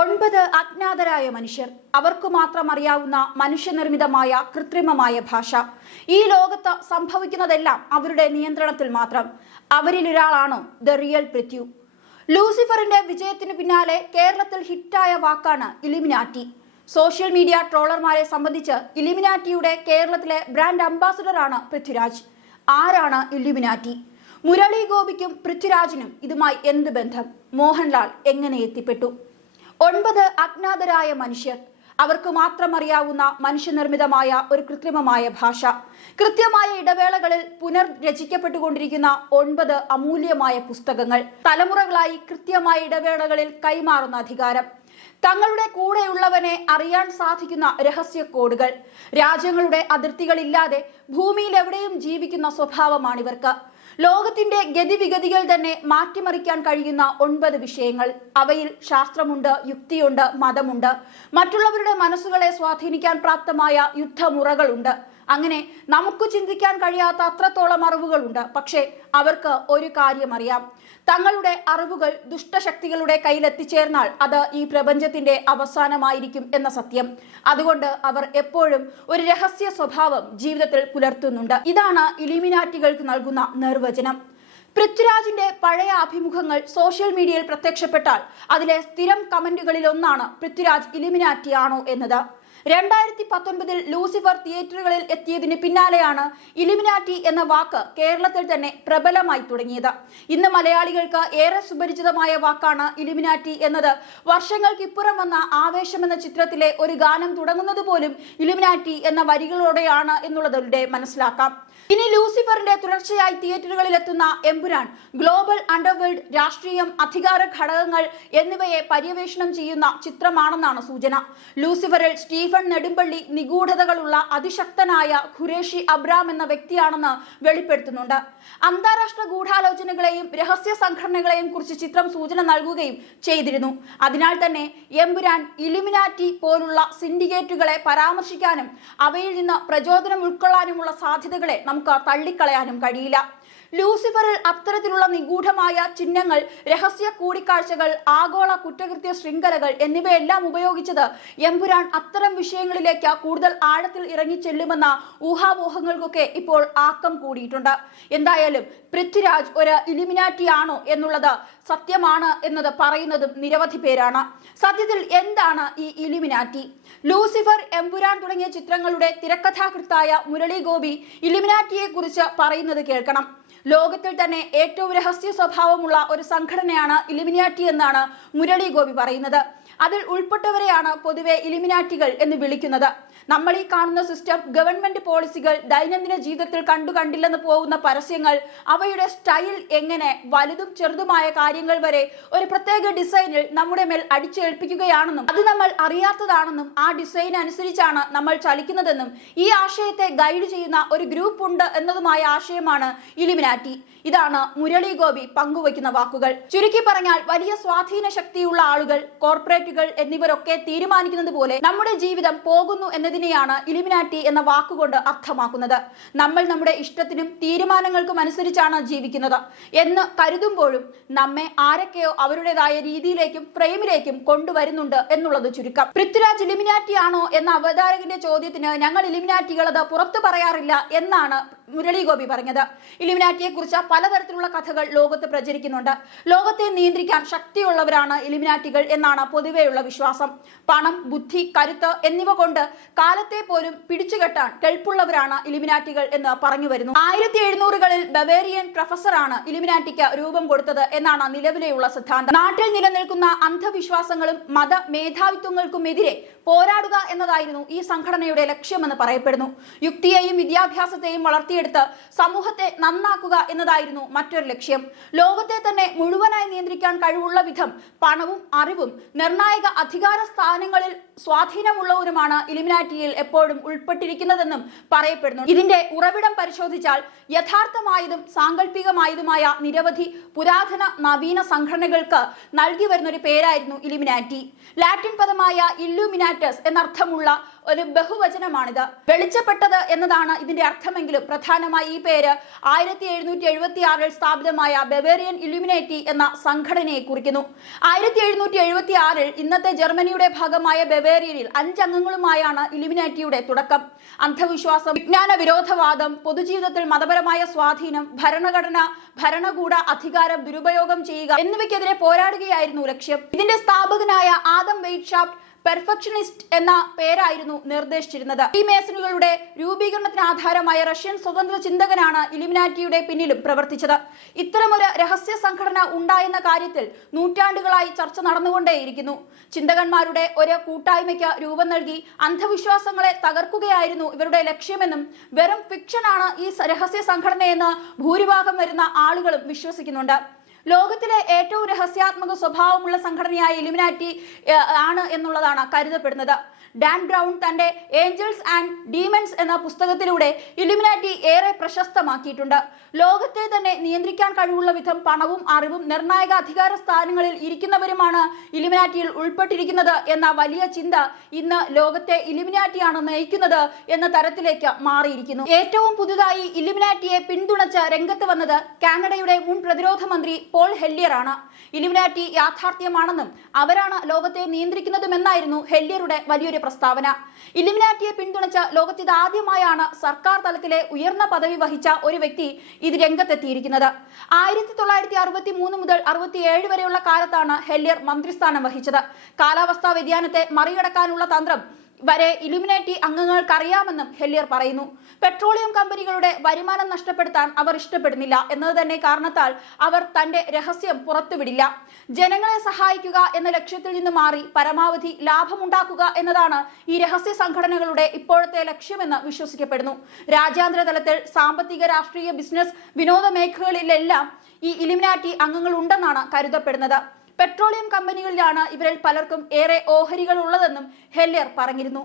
9 അജ്ഞാതരായ മനുഷ്യർ, അവർക്ക് മാത്രം അറിയാവുന്ന മനുഷ്യനിർമ്മിതമായ കൃത്രിമമായ ഭാഷ. ഈ ലോകത്ത് സംഭവിക്കുന്നതെല്ലാം അവരുടെ നിയന്ത്രണത്തിൽ മാത്രം. അവരിലൊരാളാണോ ദ റിയൽ പൃഥ്വി? ലൂസിഫറിന്റെ വിജയത്തിന് പിന്നാലെ കേരളത്തിൽ ഹിറ്റായ വാക്കാണ് ഇലിമിനാറ്റി. സോഷ്യൽ മീഡിയ ട്രോളർമാരെ സംബന്ധിച്ച് ഇലിമിനാറ്റിയുടെ കേരളത്തിലെ ബ്രാൻഡ് അംബാസഡറാണ് പൃഥ്വിരാജ്. ആരാണ് ഇലിമിനാറ്റി? മുരളി ഗോപിക്കും പൃഥ്വിരാജിനും ഇതുമായി എന്ത് ബന്ധം? മോഹൻലാൽ എങ്ങനെ എത്തിപ്പെട്ടു? 9 അജ്ഞാതരായ മനുഷ്യർ, അവർക്ക് മാത്രം അറിയാവുന്ന മനുഷ്യനിർമ്മിതമായ ഒരു കൃത്രിമമായ ഭാഷ. കൃത്യമായ ഇടവേളകളിൽ പുനർരചിക്കപ്പെട്ടുകൊണ്ടിരിക്കുന്ന 9 അമൂല്യമായ പുസ്തകങ്ങൾ. തലമുറകളായി കൃത്യമായ ഇടവേളകളിൽ കൈമാറുന്ന അധികാരം. തങ്ങളുടെ കൂടെയുള്ളവനെ അറിയാൻ സാധിക്കുന്ന രഹസ്യ കോഡുകൾ. രാജ്യങ്ങളുടെ അതിർത്തികളില്ലാതെ ഭൂമിയിൽ എവിടെയും ജീവിക്കുന്ന സ്വഭാവമാണിവർക്ക്. ലോകത്തിന്റെ ഗതിവിഗതികൾ തന്നെ മാറ്റിമറിക്കാൻ കഴിയുന്ന 9 വിഷയങ്ങൾ. അവയിൽ ശാസ്ത്രമുണ്ട്, യുക്തിയുണ്ട്, മതമുണ്ട്, മറ്റുള്ളവരുടെ മനസ്സുകളെ സ്വാധീനിക്കാൻ പ്രാപ്തമായ യുദ്ധമുറകളുണ്ട്. അങ്ങനെ നമുക്ക് ചിന്തിക്കാൻ കഴിയാത്ത അത്രത്തോളം അറിവുകളുണ്ട്. പക്ഷേ അവർക്ക് ഒരു കാര്യം അറിയാം: തങ്ങളുടെ അറിവുകൾ ദുഷ്ടശക്തികളുടെ കയ്യിലെത്തിച്ചേർന്നാൽ അത് ഈ പ്രപഞ്ചത്തിന്റെ അവസാനമായിരിക്കും എന്ന സത്യം. അതുകൊണ്ട് അവർ എപ്പോഴും ഒരു രഹസ്യ സ്വഭാവം ജീവിതത്തിൽ പുലർത്തുന്നുണ്ട്. ഇതാണ് ഇലിമിനാറ്റികൾക്ക് നൽകുന്ന നിർവചനം. പൃഥ്വിരാജിന്റെ പഴയ അഭിമുഖങ്ങൾ സോഷ്യൽ മീഡിയയിൽ പ്രത്യക്ഷപ്പെട്ടാൽ അതിലെ സ്ഥിരം കമന്റുകളിൽ ഒന്നാണ് പൃഥ്വിരാജ് ഇലിമിനാറ്റി ആണോ എന്നത്. 2019 ലൂസിഫർ തിയേറ്ററുകളിൽ എത്തിയതിന് പിന്നാലെയാണ് ഇലിമിനാറ്റി എന്ന വാക്ക് കേരളത്തിൽ തന്നെ പ്രബലമായി തുടങ്ങിയത്. ഇന്ന് മലയാളികൾക്ക് ഏറെ സുപരിചിതമായ വാക്കാണ് ഇലിമിനാറ്റി എന്നത്. വർഷങ്ങൾക്കിപ്പുറം വന്ന ആവേശം എന്ന ചിത്രത്തിലെ ഒരു ഗാനം തുടങ്ങുന്നത് പോലും ഇലിമിനാറ്റി എന്ന വരികളോടെയാണ് എന്നുള്ളതിലൂടെ മനസ്സിലാക്കാം. ഇനി ലൂസിഫറിന്റെ തുടർച്ചയായി തിയേറ്ററുകളിൽ എത്തുന്ന എമ്പുരാൻ ഗ്ലോബൽ അണ്ടർവേൾഡ്, രാഷ്ട്രീയം, അധികാര ഘടകങ്ങൾ എന്നിവയെ പര്യവേഷണം ചെയ്യുന്ന ചിത്രമാണെന്നാണ് സൂചന. ലൂസിഫറിൽ സ്റ്റീഫൻ നെടുമ്പള്ളി നിഗൂഢതകളുള്ള അതിശക്തനായ ഖുറേഷി അബ്രാം എന്ന വ്യക്തിയാണെന്ന് വെളിപ്പെടുത്തുന്നുണ്ട്. അന്താരാഷ്ട്ര ഗൂഢാലോചനകളെയും രഹസ്യ സംഘടനകളെയും കുറിച്ച് ചിത്രം സൂചന നൽകുകയും ചെയ്തിരുന്നു. അതിനാൽ തന്നെ എമ്പുരാൻ ഇലിമിനാറ്റി പോലുള്ള സിൻഡിക്കേറ്റുകളെ പരാമർശിക്കാനും അവയിൽ നിന്ന് പ്രചോദനം ഉൾക്കൊള്ളാനുമുള്ള സാധ്യതകളെ നമുക്ക് തള്ളിക്കളയാനും കഴിയില്ല. ലൂസിഫറിൽ അത്തരത്തിലുള്ള നിഗൂഢമായ ചിഹ്നങ്ങൾ, രഹസ്യ കൂടിക്കാഴ്ചകൾ, ആഗോള കുറ്റകൃത്യ ശൃംഖലകൾ എന്നിവയെല്ലാം ഉപയോഗിച്ചത് എമ്പുരാൻ അത്തരം വിഷയങ്ങളിലേക്ക് കൂടുതൽ ആഴത്തിൽ ഇറങ്ങിച്ചെല്ലുമെന്ന ഊഹാപോഹങ്ങൾക്കൊക്കെ ഇപ്പോൾ ആക്കം കൂടിയിട്ടുണ്ട്. എന്തായാലും പൃഥ്വിരാജ് ഒരു ഇലിമിനാറ്റി ആണോ എന്നുള്ളത് സത്യമാണ് എന്നത് പറയുന്നതും നിരവധി പേരാണ്. സത്യത്തിൽ എന്താണ് ഈ ഇലിമിനാറ്റി? ലൂസിഫർ, എമ്പുരാൻ തുടങ്ങിയ ചിത്രങ്ങളുടെ തിരക്കഥാകൃത്തായ മുരളി ഗോപി ഇലിമിനാറ്റിയെ കുറിച്ച് പറയുന്നത് കേൾക്കണം. ലോകത്തിൽ തന്നെ ഏറ്റവും രഹസ്യ സ്വഭാവമുള്ള ഒരു സംഘടനയാണ് ഇലിമിനാറ്റി എന്നാണ് മുരളി ഗോപി പറയുന്നത്. അതിൽ ഉൾപ്പെട്ടവരെയാണ് പൊതുവെ ഇലിമിനാറ്റികൾ എന്ന് വിളിക്കുന്നത്. നമ്മൾ ഈ കാണുന്ന സിസ്റ്റം, ഗവൺമെന്റ് പോളിസികൾ, ദൈനംദിന ജീവിതത്തിൽ കണ്ടില്ലെന്ന് പോകുന്ന പരസ്യങ്ങൾ, അവയുടെ സ്റ്റൈൽ എങ്ങനെ വലുതും ചെറുതുമായ കാര്യങ്ങൾ വരെ ഒരു പ്രത്യേക ഡിസൈനിൽ നമ്മുടെ മേൽ അടിച്ചേൽപ്പിക്കുകയാണെന്നും അത് നമ്മൾ അറിയാത്തതാണെന്നും ആ ഡിസൈൻ അനുസരിച്ചാണ് നമ്മൾ ചലിക്കുന്നതെന്നും ഈ ആശയത്തെ ഗൈഡ് ചെയ്യുന്ന ഒരു ഗ്രൂപ്പ് ഉണ്ട് എന്നതുമായ ആശയമാണ് ഇലിമിനാറ്റി. ഇതാണ് മുരളി ഗോപി പങ്കുവയ്ക്കുന്ന വാക്കുകൾ. ചുരുക്കി പറഞ്ഞാൽ വലിയ സ്വാധീന ശക്തിയുള്ള ആളുകൾ, കോർപ്പറേറ്റുകൾ എന്നിവരൊക്കെ തീരുമാനിക്കുന്നത് പോലെ നമ്മുടെ ജീവിതം പോകുന്നു എന്നതിനെയാണ് ഇലിമിനാറ്റി എന്ന വാക്കുകൊണ്ട് അർത്ഥമാക്കുന്നത്. നമ്മൾ നമ്മുടെ ഇഷ്ടത്തിനും തീരുമാനങ്ങൾക്കും അനുസരിച്ചാണ് ജീവിക്കുന്നത് എന്ന് കരുതുമ്പോഴും നമ്മെ ആരൊക്കെയോ അവരുടേതായ രീതിയിലേക്കും ഫ്രെയിമിലേക്കും കൊണ്ടുവരുന്നുണ്ട് എന്നുള്ളത് ചുരുക്കം. പൃഥ്വിരാജ് ഇലിമിനാറ്റി ആണോ എന്ന അവതാരകന്റെ ചോദ്യത്തിന് ഞങ്ങൾ ഇലിമിനാറ്റികൾ അത് പുറത്തു പറയാറില്ല എന്നാണ് മുരളി ഗോപി പറഞ്ഞത്. ഇലിമിനാറ്റിയെ കുറിച്ച് പലതരത്തിലുള്ള കഥകൾ ലോകത്ത് പ്രചരിക്കുന്നുണ്ട്. ലോകത്തെ നിയന്ത്രിക്കാൻ ശക്തിയുള്ളവരാണ് ഇലിമിനാറ്റികൾ എന്നാണ് പൊതുവെയുള്ള വിശ്വാസം. പണം, ബുദ്ധി, കരുത്ത് എന്നിവ കൊണ്ട് കാലത്തെ പോലും പിടിച്ചുകെട്ടാൻ കെൽപ്പുള്ളവരാണ് ഇലിമിനാറ്റികൾ എന്ന് പറഞ്ഞു വരുന്നു. 1700കളിൽ ബവേറിയൻ പ്രൊഫസറാണ് ഇലിമിനാറ്റിക്ക് രൂപം കൊടുത്തത് എന്നാണ് നിലവിലെയുള്ള സിദ്ധാന്തം. നാട്ടിൽ നിലനിൽക്കുന്ന അന്ധവിശ്വാസങ്ങളും മത മേധാവിത്വങ്ങൾക്കുമെതിരെ പോരാടുക എന്നതായിരുന്നു ഈ സംഘടനയുടെ ലക്ഷ്യമെന്ന് പറയപ്പെടുന്നു. യുക്തിയെയും വിദ്യാഭ്യാസത്തെയും വളർത്തിയെടുത്ത് സമൂഹത്തെ നന്നാക്കുക എന്നതായിരുന്നു മറ്റൊരു ലക്ഷ്യം. ലോകത്തെ തന്നെ മുഴുവനായി നിയന്ത്രിക്കാൻ കഴിവുള്ള വിധം പണവും അറിവും നിർണായക അധികാര സ്ഥാനങ്ങളിൽ സ്വാധീനമുള്ളവരുമാണ് ഇലുമിനാറ്റിയിൽ എപ്പോഴും ഉൾപ്പെട്ടിരിക്കുന്നതെന്നും പറയപ്പെടുന്നു. ഇതിന്റെ ഉറവിടം പരിശോധിച്ചാൽ യഥാർത്ഥമായതും സാങ്കല്പികമായതുമായ നിരവധി പുരാതന നവീന സംഘടനകൾക്ക് നൽകി വരുന്ന ഒരു പേരായിരുന്നു ഇലുമിനാറ്റി. ലാറ്റിൻ പദമായ ഇല്ലുമിനാറ്റസ് എന്നർത്ഥമുള്ള ഒരു ബഹുവചനമാണിത്. വെളിച്ചപ്പെട്ടത് എന്നതാണ് ഇതിന്റെ അർത്ഥമെങ്കിലും പ്രധാനമായി ഈ പേര് 1776 സ്ഥാപിതമായ ബവേറിയൻ ഇല്ലുമിനേറ്റി എന്ന സംഘടനയെ കുറിക്കുന്നു. 1776 ഇന്നത്തെ ജർമ്മനിയുടെ ഭാഗമായ ബവേറിയനിൽ 5 അംഗങ്ങളുമായാണ് ഇല്ലുമിനാറ്റിയുടെ തുടക്കം. അന്ധവിശ്വാസം, വിജ്ഞാന വിരോധവാദം, പൊതുജീവിതത്തിൽ മതപരമായ സ്വാധീനം, ഭരണഘടന, ഭരണകൂട അധികാരം ദുരുപയോഗം ചെയ്യുക എന്നിവയ്ക്കെതിരെ പോരാടുകയായിരുന്നു ലക്ഷ്യം. ഇതിന്റെ സ്ഥാപകനായ ആദം വെയ്റ്റ്ഷാഫ്റ്റ് പെർഫെക്ഷനിസ്റ്റ് എന്ന പേരായിരുന്നു നിർദ്ദേശിച്ചിരുന്നത്. ഈ മേസനുകളുടെ രൂപീകരണത്തിന് ആധാരമായ റഷ്യൻ സ്വതന്ത്ര ചിന്തകനാണ് ഇലുമിനാറ്റിയുടെ പിന്നിലും പ്രവർത്തിച്ചത്. ഇത്തരമൊരു രഹസ്യ സംഘടന ഉണ്ടായെന്ന കാര്യത്തിൽ നൂറ്റാണ്ടുകളായി ചർച്ച നടന്നുകൊണ്ടേയിരിക്കുന്നു. ചിന്തകന്മാരുടെ ഒരു കൂട്ടായ്മയ്ക്ക് രൂപം നൽകി അന്ധവിശ്വാസങ്ങളെ തകർക്കുകയായിരുന്നു ഇവരുടെ ലക്ഷ്യമെന്നും വെറും ഫിക്ഷനാണ് ഈ രഹസ്യ സംഘടനയെന്ന് ഭൂരിഭാഗം വരുന്ന ആളുകളും വിശ്വസിക്കുന്നുണ്ട്. ലോകത്തിലെ ഏറ്റവും രഹസ്യാത്മക സ്വഭാവമുള്ള സംഘടനയായ ഇലുമിനാറ്റി ആണ് എന്നുള്ളതാണ് കരുതപ്പെടുന്നത്. ഡാൻ ബ്രൗൺ തന്റെ ഏഞ്ചൽസ് ആൻഡ് ഡീമൺസ് എന്ന പുസ്തകത്തിലൂടെ ഇലുമിനാറ്റി ഏറെ പ്രശസ്തമാക്കിയിട്ടുണ്ട്. ലോകത്തെ തന്നെ നിയന്ത്രിക്കാൻ കഴിവുള്ള വിധം പണവും അറിവും നിർണായക അധികാര സ്ഥാനങ്ങളിൽ ഇരിക്കുന്നവരുമാണ് ഇലുമിനാറ്റിയിൽ ഉൾപ്പെട്ടിരിക്കുന്നത് എന്ന വലിയ ചിന്ത ഇന്ന് ലോകത്തെ ഇലുമിനാറ്റിയാണ് നയിക്കുന്നത് എന്ന തരത്തിലേക്ക് മാറിയിരിക്കുന്നു. ഏറ്റവും പുതുതായി ഇലുമിനാറ്റിയെ പിന്തുണച്ച് രംഗത്ത് വന്നത് കാനഡയുടെ മുൻ പ്രതിരോധ മന്ത്രി പോൾ ഹെല്ലിയർ ആണ്. ഇലുമിനാറ്റി യാഥാർത്ഥ്യമാണെന്നും അവരാണ് ലോകത്തെ നിയന്ത്രിക്കുന്നതുമെന്നായിരുന്നു ഹെല്ലിയറുടെ വലിയൊരു പ്രസ്താവന. ഇലുമിനാറ്റിയെ പിന്തുണച്ച് ലോകത്ത് ആദ്യമായാണ് സർക്കാർ തലത്തിലെ ഉയർന്ന പദവി വഹിച്ച ഒരു വ്യക്തി ഇത് രംഗത്തെത്തിയിരിക്കുന്നത്. 1963 മുതൽ 67 വരെയുള്ള കാലത്താണ് ഹെല്ലിയർ മന്ത്രിസ്ഥാനം വഹിച്ചത്. കാലാവസ്ഥാ വ്യതിയാനത്തെ മറികടക്കാനുള്ള തന്ത്രം വരെ ഇലുമിനാറ്റി അംഗങ്ങൾക്കറിയാമെന്നും ഹെല്ലിയർ പറയുന്നു. പെട്രോളിയം കമ്പനികളുടെ വരുമാനം നഷ്ടപ്പെടുത്താൻ അവർ ഇഷ്ടപ്പെടുന്നില്ല എന്നത് തന്നെ കാരണത്താൽ അവർ തന്റെ രഹസ്യം പുറത്തുവിടില്ല. ജനങ്ങളെ സഹായിക്കുക എന്ന ലക്ഷ്യത്തിൽ നിന്ന് മാറി പരമാവധി ലാഭമുണ്ടാക്കുക എന്നതാണ് ഈ രഹസ്യ സംഘടനകളുടെ ഇപ്പോഴത്തെ ലക്ഷ്യമെന്ന് വിശ്വസിക്കപ്പെടുന്നു. രാജ്യാന്തര തലത്തിൽ സാമ്പത്തിക, രാഷ്ട്രീയ, ബിസിനസ്, വിനോദ മേഖലകളിലെല്ലാം ഈ ഇലുമിനാറ്റി അംഗങ്ങൾ ഉണ്ടെന്നാണ് കരുതപ്പെടുന്നത്. പെട്രോളിയം കമ്പനികളിലാണ് ഇവരിൽ പലർക്കും ഏറെ ഓഹരികൾ ഉള്ളതെന്നും ഹെല്ലിയർ പറഞ്ഞിരുന്നു.